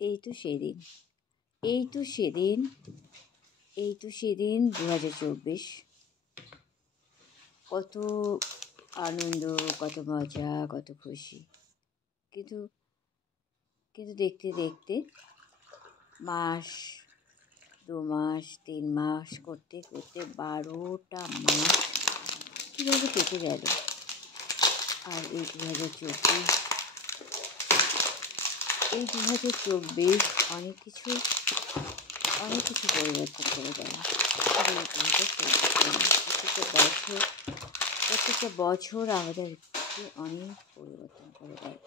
এই তো সেদিন এই তো সেদিন এই তো সেদিন 2024। কত আনন্দ, কত মজা, কত খুশি। কিন্তু কিন্তু দেখতে দেখতে মাস, 2 মাস, 3 মাস করতে করতে 12টা মাস কীভাবে কেটে গেল। আর এই 2024 অনেক কিছু পরিবর্তন করে দেয়। প্রত্যেকটা বছর আমাদেরকে অনেক পরিবর্তন করে দেয়,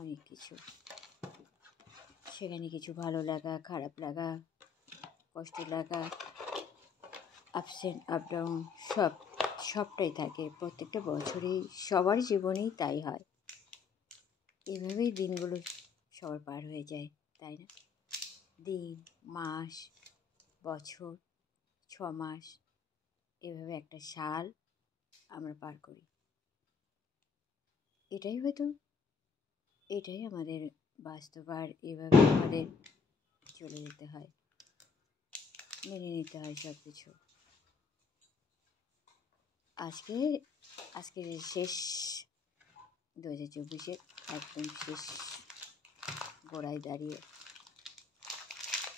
অনেক কিছু। সেখানে কিছু ভালো লাগা, খারাপ লাগা, কষ্ট লাগা, আপ ডাউন সবটাই থাকে প্রত্যেকটা বছরেই, সবার জীবনেই তাই হয়। এভাবেই দিনগুলো সবার পার হয়ে যায়, তাই না? দিন, মাস, বছর, 6 মাস, এভাবে একটা সাল আমরা পার করি। এটাই আমাদের বাস্তব। আর এভাবে আমাদের চলে যেতে হয়, মেনে নিতে হয় সব কিছু। আজকে শেষ 2024 একদম শেষ গোড়ায় দাঁড়িয়ে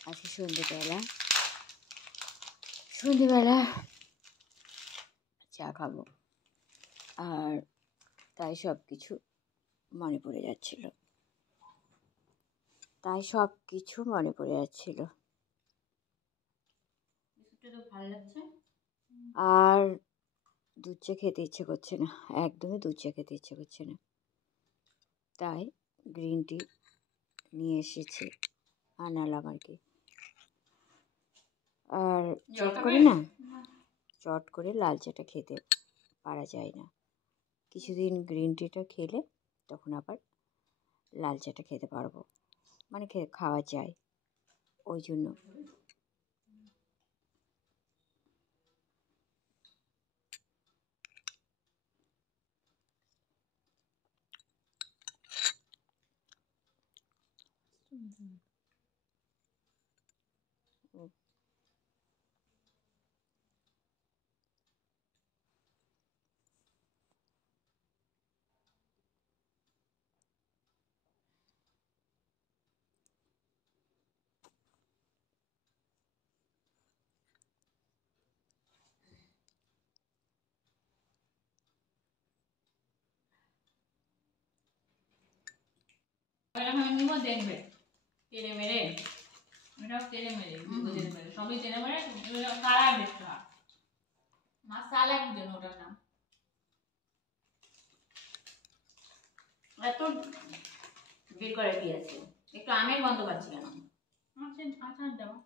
আজকে সন্ধেবেলা চা খাবো, আর তাই সব কিছু মনে পড়ে যাচ্ছিল। আর দুধ চা খেতে ইচ্ছে করছে না, একদমই দুধ চা খেতে ইচ্ছে করছে না। তাই গ্রিন টি নিয়ে এসেছি, আনালাম আর কি। আর চট করে লাল চাটা খেতে পারা যায় না। কিছুদিন গ্রিন টিটা খেলে তখন আবার লাল চাটা খেতে পারবো, মানে খাওয়া যায়, ওই জন্য। দেখবে তেলে মেরে, এটাও তেলে মেরে, সবই তেলে মেরে কালার দেখতে হয়, মশালা কি যেন ওটার নাম, এত বের করে দিয়েছে। একটু আমের গন্ধ পাচ্ছি কেন? আচ্ছা দেওয়া